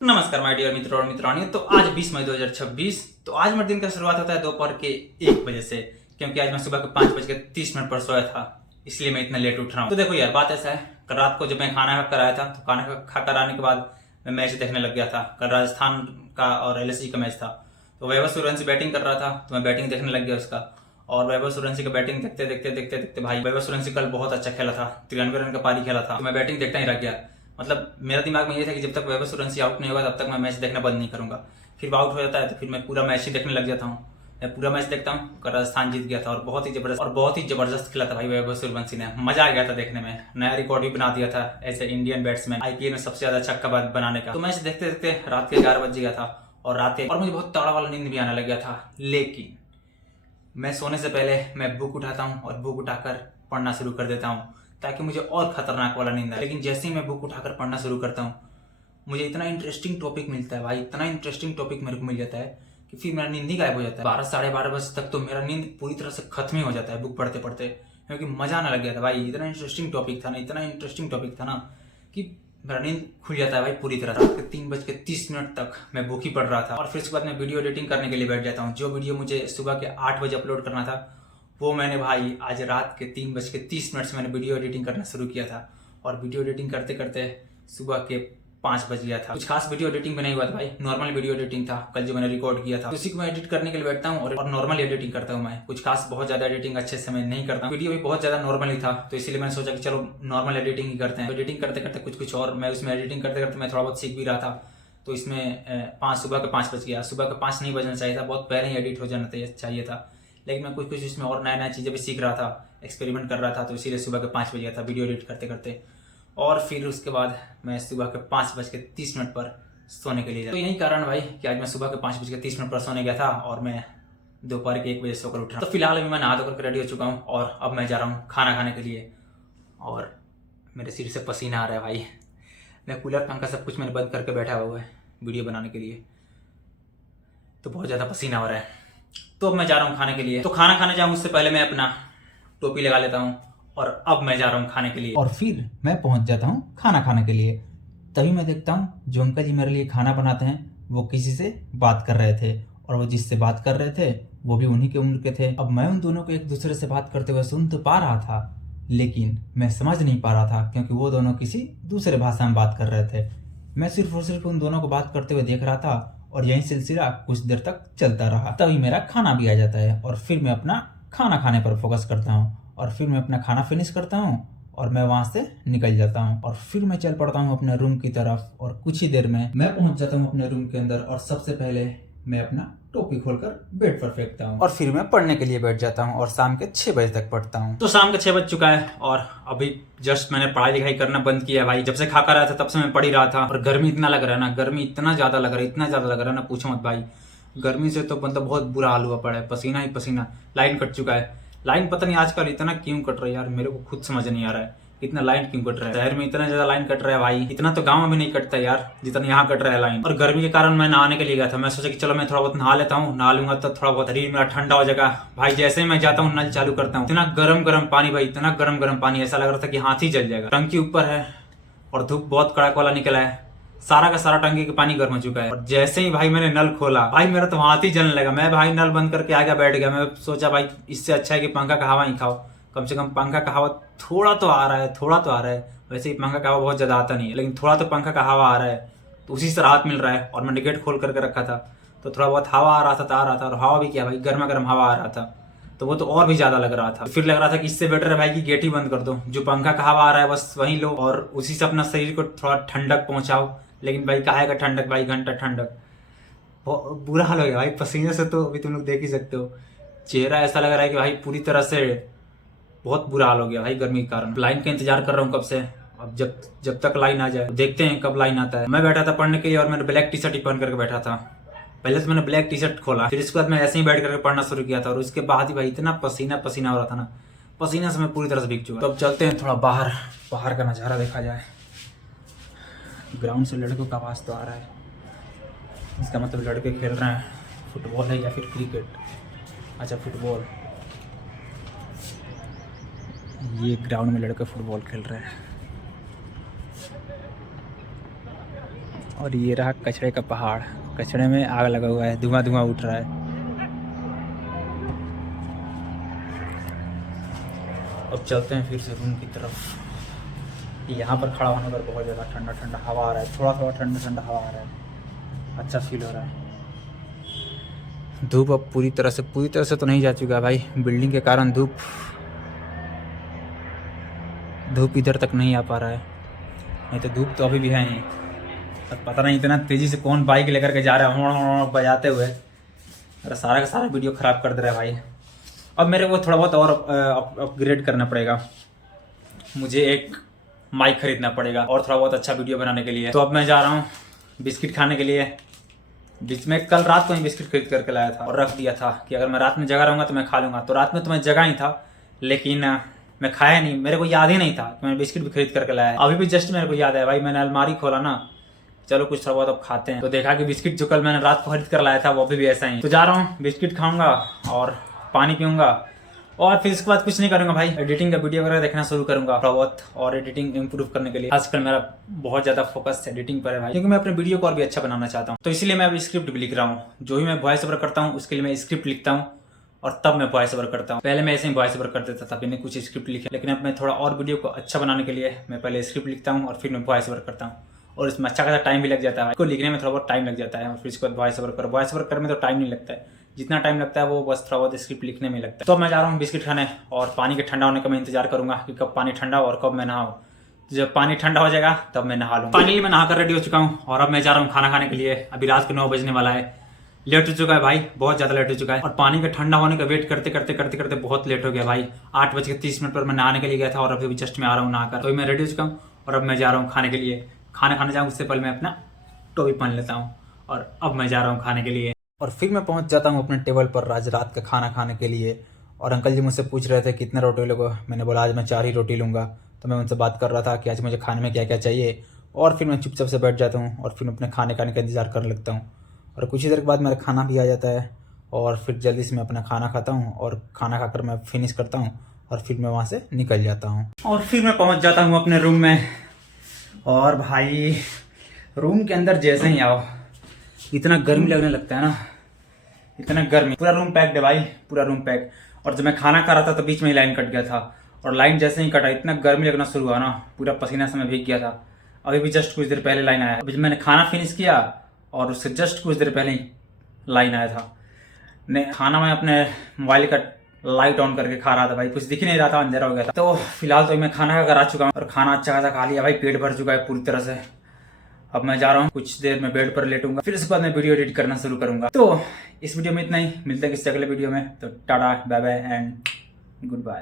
नमस्कार my dear मित्रों और मित्रानियों। तो आज 20 मई 2026। तो आज मेरे दिन का शुरुआत होता है दोपहर के 1 बजे से, क्योंकि आज मैं सुबह के 5:30 पर सोया था, इसलिए मैं इतना लेट उठ रहा हूँ। तो देखो यार, बात ऐसा है, कल रात को जब मैं खाना खाकर आया था तो खाना खाकर आने के बाद मैं मैच देखने लग गया था। कल राजस्थान का और एलएसजी का मैच था, तो वैभव सूर्यवंशी बैटिंग कर रहा था तो मैं बैटिंग देखने लग गया उसका। और वैभव सूर्यवंशी का बैटिंग देखते देखते देखते देखते भाई, वैभव सूर्यवंशी कल बहुत अच्छा खेला था, 93 रन का पारी खेला था, तो मैं बैटिंग देखता ही रह गया। मतलब मेरा दिमाग में ये था कि जब तक वैभव सूर्यवंशी आउट नहीं होगा तब तक मैं मैच देखना बंद नहीं करूंगा। फिर वो आउट हो जाता है तो फिर मैं पूरा मैच ही देखने लग जाता हूँ। मैं पूरा मैच देखता हूँ। राजस्थान जीत गया था और बहुत ही जबरदस्त खेला था भाई वैभव सूर्यवंशी ने। मजा आ गया था देखने में, नया रिकॉर्ड भी बना दिया था as a Indian batsman IPL में सबसे ज्यादा छक्का बनाने का। तो मैच देखते देखते रात के 11 बज गया था और मुझे बहुत तगड़ा वाला नींद भी आने लग गया था। लेकिन मैं सोने से पहले मैं बुक उठाता हूँ और बुक उठाकर पढ़ना शुरू कर देता हूँ ताकि मुझे और खतरनाक वाला नींद आए। लेकिन जैसे ही मैं बुक उठाकर पढ़ना शुरू करता हूँ, मुझे इतना इंटरेस्टिंग टॉपिक मिलता है भाई, इतना इंटरेस्टिंग टॉपिक मेरे को मिल जाता है कि फिर मेरा नींद ही गायब हो जाता है। 12 साढ़े 12 बजे तक तो मेरा नींद पूरी तरह से खत्म ही हो जाता है बुक पढ़ते पढ़ते, क्योंकि मजा आने लग गया था भाई। इतना इंटरेस्टिंग टॉपिक था ना, इतना इंटरेस्टिंग टॉपिक था ना कि मेरा नींद खुल जाता है भाई पूरी तरह। रात के 3:30 तक मैं बुक ही पढ़ रहा था और फिर उसके बाद मैं वीडियो एडिटिंग करने के लिए बैठ जाता हूँ। जो वीडियो मुझे सुबह के 8 बजे अपलोड करना था, वो मैंने भाई आज रात के 3:30 से मैंने वीडियो एडिटिंग करना शुरू किया था। और वीडियो एडिटिंग करते करते सुबह के 5 बज गया था। कुछ खास वीडियो एडिटिंग भी नहीं हुआ था भाई, नॉर्मल वीडियो एडिटिंग था कल जो मैंने रिकॉर्ड किया था, उसी को मैं एडिट करने के लिए बैठता हूँ और नॉर्मल एडिटिंग करता हूँ मैं। कुछ खास बहुत ज्यादा एडिटिंग अच्छे से मैं नहीं करता हूँ, वीडियो भी बहुत ज्यादा नॉर्मल ही था, तो इसलिए मैंने सोचा कि चलो नॉर्मल एडिटिंग ही करते हैं। एडिटिंग करते करते कुछ और मैं उसमें एडिटिंग करते करते मैं थोड़ा बहुत सीख भी रहा था। तो इसमें सुबह के 5 बज गया। सुबह के 5 नहीं बजना चाहिए था, बहुत पहले ही एडिट हो जाना चाहिए था, लेकिन मैं कुछ इसमें और नया नया चीज़ें भी सीख रहा था, एक्सपेरिमेंट कर रहा था, तो इसीलिए सुबह के 5 बज गया था वीडियो एडिट करते करते। और फिर उसके बाद मैं सुबह के 5:30 पर सोने के लिए। तो यही कारण भाई कि आज मैं सुबह के 5:30 पर सोने गया था और मैं दोपहर के 1 बजे सोकर उठ रहा। तो फिलहाल अभी मैं नहा धोकर रेडी हो चुका हूँ और अब मैं जा रहा हूँ खाना खाने के लिए। और मेरे सिर से पसीना आ रहा है भाई, मैं कूलर पंखा सब कुछ मैंने बंद करके बैठा हुआ है वीडियो बनाने के लिए, तो बहुत ज़्यादा पसीना हो रहा है। तो अब मैं जा रहा हूँ खाने के लिए। तो खाना खाने जाऊँ उससे पहले मैं अपना टोपी लगा लेता हूँ और अब मैं जा रहा हूँ खाने के लिए। और फिर मैं पहुंच जाता हूँ खाना खाने के लिए। तभी मैं देखता हूँ जो अंकल जी मेरे लिए खाना बनाते हैं वो किसी से बात कर रहे थे, और वो जिससे बात कर रहे थे वो भी उन्हीं के उम्र के थे। अब मैं उन दोनों को एक दूसरे से बात करते हुए सुन तो पा रहा था, लेकिन मैं समझ नहीं पा रहा था क्योंकि वो दोनों किसी दूसरे भाषा में बात कर रहे थे। मैं सिर्फ और सिर्फ उन दोनों को बात करते हुए देख रहा था और यही सिलसिला कुछ देर तक चलता रहा। तभी मेरा खाना भी आ जाता है और फिर मैं अपना खाना खाने पर फोकस करता हूँ और फिर मैं अपना खाना फिनिश करता हूँ और मैं वहां से निकल जाता हूँ और फिर मैं चल पड़ता हूँ अपने रूम की तरफ। और कुछ ही देर में मैं पहुंच जाता हूँ अपने रूम के अंदर और सबसे पहले मैं अपना टोपी खोलकर बेड पर फेंकता हूँ और फिर मैं पढ़ने के लिए बैठ जाता हूँ और शाम के 6 बजे तक पढ़ता हूँ। तो शाम के 6 बज चुका है और अभी जस्ट मैंने पढ़ाई लिखाई करना बंद किया है भाई। जब से खाकर आया था तब से मैं पढ़ ही रहा था और गर्मी इतना लग रहा है ना, गर्मी इतना ज्यादा लग रहा है, इतना ज्यादा लग रहा है ना, पूछो मत भाई। गर्मी से तो मतलब बहुत बुरा हाल हुआ पड़ा है, पसीना ही पसीना। लाइन कट चुका है, लाइन पता नहीं आजकल इतना क्यों कट रहा है यार, मेरे को खुद समझ नहीं आ रहा है इतना लाइन क्यों कट रहा है। शहर में इतना ज्यादा लाइन कट रहा है भाई, इतना तो गांव में भी नहीं कटता यार जितना यहाँ कट रहा है लाइन। और गर्मी के कारण मैं नहाने के लिए गया था, मैं सोचा कि चलो मैं थोड़ा बहुत नहा लेता हूँ, नहा लूंगा तो थोड़ा बहुत शरीर मेरा ठंडा हो जाएगा। भाई जैसे ही मैं जाता हूँ नल चालू करता हूँ, इतना गरम गरम पानी भाई, इतना गरम गरम पानी, ऐसा लग रहा था कि हाथ ही जल जाएगा। टंकी ऊपर है और धूप बहुत कड़क वाला निकला है, सारा का सारा टंकी का पानी गर्म हो चुका है। और जैसे ही भाई मैंने नल खोला भाई मेरा तो हाथ ही जलने लगा। मैं भाई नल बंद करके आगे बैठ गया। मैं सोचा भाई इससे अच्छा है कि पंखा का हवा ही खाओ, कम से कम पंखा का हवा थोड़ा तो आ रहा है, थोड़ा तो आ रहा है। वैसे ही पंखा का हवा बहुत ज्यादा आता नहीं है, लेकिन थोड़ा तो पंखा का हवा आ रहा है, तो उसी से राहत मिल रहा है। और मैंने गेट खोल करके रखा था तो थोड़ा बहुत हवा आ रहा था, आ रहा था। और हवा भी क्या भाई, गर्मा गर्म हवा आ रहा था, तो वो तो और भी ज्यादा लग रहा था। फिर लग रहा था कि इससे बेटर है भाई कि गेट ही बंद कर दो, जो पंखा का हवा आ रहा है बस वही लो और उसी से अपना शरीर को थोड़ा ठंडक पहुंचाओ। लेकिन भाई काहे का ठंडक भाई, घंटा ठंडक, बुरा हाल हो गया भाई पसीने से। तो अभी तुम लोग देख ही सकते हो, चेहरा ऐसा लग रहा है कि भाई पूरी तरह से बहुत बुरा हाल हो गया भाई गर्मी के कारण। लाइन का इंतजार कर रहा हूँ कब से, अब जब तक लाइन आ जाए देखते हैं कब लाइन आता है। मैं बैठा था पढ़ने के लिए और मैंने ब्लैक टी शर्ट ही पहन करके बैठा था। पहले तो मैंने ब्लैक टी शर्ट खोला, फिर इसके बाद मैं ऐसे ही बैठ करके पढ़ना शुरू किया था और उसके बाद ही भाई इतना पसीना पसीना हो रहा था ना, पसीना से मैं पूरी तरह से भीग चुका। तो अब चलते हैं थोड़ा बाहर का नज़ारा देखा जाए। ग्राउंड से लड़कों का आवाज़ तो आ रहा है, इसका मतलब लड़के खेल रहे हैं। फुटबॉल है या फिर क्रिकेट? अच्छा फुटबॉल, ये ग्राउंड में लड़के फुटबॉल खेल रहे हैं और ये रहा कचरे का पहाड़, कचरे में आग लगा हुआ है, धुआं धुआं उठ रहा है। अब चलते हैं फिर से रूम की तरफ। यहाँ पर खड़ा होने पर बहुत ज़्यादा ठंडा ठंडा हवा आ रहा है, थोड़ा थोड़ा ठंडा ठंडा हवा आ रहा है, अच्छा फील हो रहा है। धूप अब पूरी तरह से तो नहीं जा चुका है भाई, बिल्डिंग के कारण धूप इधर तक नहीं आ पा रहा है, नहीं तो धूप तो अभी भी है नहीं। अब पता नहीं इतना तेज़ी से कौन बाइक लेकर के जा रहा है बजाते हुए, अरे सारा का सारा वीडियो ख़राब कर दे रहा है भाई। अब मेरे को थोड़ा बहुत और अपग्रेड करना पड़ेगा, मुझे एक माइक खरीदना पड़ेगा और थोड़ा बहुत अच्छा वीडियो बनाने के लिए। तो अब मैं जा रहा हूँ बिस्किट खाने के लिए। बीच में कल रात को ही बिस्किट खरीद करके लाया था और रख दिया था कि अगर मैं रात में जगा रहूँगा तो मैं खा लूँगा। तो रात में तो मैं जगा ही था, लेकिन मैं खाया नहीं, मेरे को याद ही नहीं था कि मैंने बिस्किट भी खरीद करके लाया। अभी भी जस्ट मेरे को याद है भाई, मैंने अलमारी खोला ना, चलो कुछ थोड़ा बहुत अब खाते हैं, तो देखा कि बिस्किट जो कल मैंने रात को खरीद कर लाया था वो भी ऐसा ही। तो जा रहा हूँ, बिस्किट खाऊंगा और पानी पीऊँगा और फिर इसके बाद कुछ नहीं करूँगा भाई, एडिटिंग का वीडियो वगैरह देखना शुरू करूँगा थोड़ा बहुत, और एडिटिंग इंप्रूव करने के लिए आजकल मेरा बहुत ज़्यादा फोकस एडिटिंग पर है भाई, क्योंकि मैं अपने वीडियो को और भी अच्छा बनाना चाहता हूँ। तो इसीलिए मैं अभी स्क्रिप्ट भी लिख रहा हूँ। जो भी मैं वॉइस ओवर करता हूँ उसके लिए मैं स्क्रिप्ट लिखता हूँ और तब मैं वॉइस ओवर करता हूँ। पहले मैं ऐसे ही वॉइस ओवर कर देता था बिना कुछ स्क्रिप्ट लिखे, लेकिन अब मैं थोड़ा और वीडियो को अच्छा बनाने के लिए मैं पहले स्क्रिप्ट लिखता हूँ और फिर मैं वॉइस ओवर करता हूँ, और इसमें अच्छा खासा टाइम भी लग जाता है। इसको लिखने में थोड़ा बहुत टाइम लग जाता है और फिर इसके बाद वॉइस ओवर करने में तो टाइम नहीं लगता है, जितना टाइम लगता है वो बस थोड़ा बहुत स्क्रिप्ट लिखने में लगता है। तो मैं जा रहा हूँ बिस्किट खाने और पानी के ठंडा होने का मैं इंतजार करूंगा कि कब पानी ठंडा हो और कब मैं नहाऊँ। जब पानी ठंडा हो जाएगा तब मैं नहा लूँगा। फाइनली मैं नहाकर रेडी हो चुका हूँ और अब मैं जा रहा हूँ खाना खाने के लिए। अभी रात के 9 बजने वाला है, लेट हो चुका है भाई, बहुत ज़्यादा लेट हो चुका है। और पानी के ठंडा होने का वेट करते करते बहुत लेट हो गया भाई। 8:30 पर मैं नहाने के लिए गया था और अभी जस्ट मैं आ रहा हूँ नहाकर। तो मैं रेडी हो चुका हूँ और अब मैं जा रहा हूँ खाने के लिए। खाना खाने जाऊँ उससे पहले मैं अपना टोपी पहन लेता हूँ और अब मैं जा रहा हूँ खाने के लिए। और फिर मैं पहुँच जाता हूँ अपने टेबल पर आज रात का खाना खाने के लिए। और अंकल जी मुझसे पूछ रहे थे कितने रोटी लोगे, मैंने बोला आज मैं 4 ही रोटी लूँगा। तो मैं उनसे बात कर रहा था कि आज मुझे खाने में क्या क्या चाहिए, और फिर मैं चुपचाप से बैठ जाता हूँ और फिर अपने खाने का इंतज़ार करने लगता हूँ। और कुछ ही देर के बाद मेरा खाना भी आ जाता है और फिर जल्दी से मैं अपना खाना खाता हूँ और खाना खाकर मैं फिनिश करता हूँ और फिर मैं वहाँ से निकल जाता हूँ। और फिर मैं पहुँच जाता हूँ अपने रूम में। और भाई रूम के अंदर जैसे ही आओ इतना गर्मी लगने लगता है ना, इतना गर्मी। पूरा रूम पैक्ड है भाई, पूरा रूम पैक। और जब मैं खाना खा रहा था तो बीच में ही लाइन कट गया था, और लाइन जैसे ही कटा इतना गर्मी लगना शुरू हुआ ना, पूरा पसीना से मैं भीग गया था। अभी भी जस्ट कुछ देर पहले लाइन आया, अभी मैंने खाना फिनिश किया और उससे जस्ट कुछ देर पहले ही लाइन आया था। खाना मैं अपने मोबाइल का लाइट ऑन करके खा रहा था भाई, कुछ दिख नहीं रहा था, अंधेरा हो गया था। तो फिलहाल तो मैं खाना खाकर आ चुका हूँ और खाना अच्छा खासा खा लिया भाई, पेट भर चुका है पूरी तरह से। अब मैं जा रहा हूँ, कुछ देर में बेड पर लेटूंगा, फिर उसके बाद मैं वीडियो एडिट करना शुरू करूंगा। तो इस वीडियो में इतना ही, मिलते हैं किसी अगले वीडियो में। तो tata bye bye and good bye.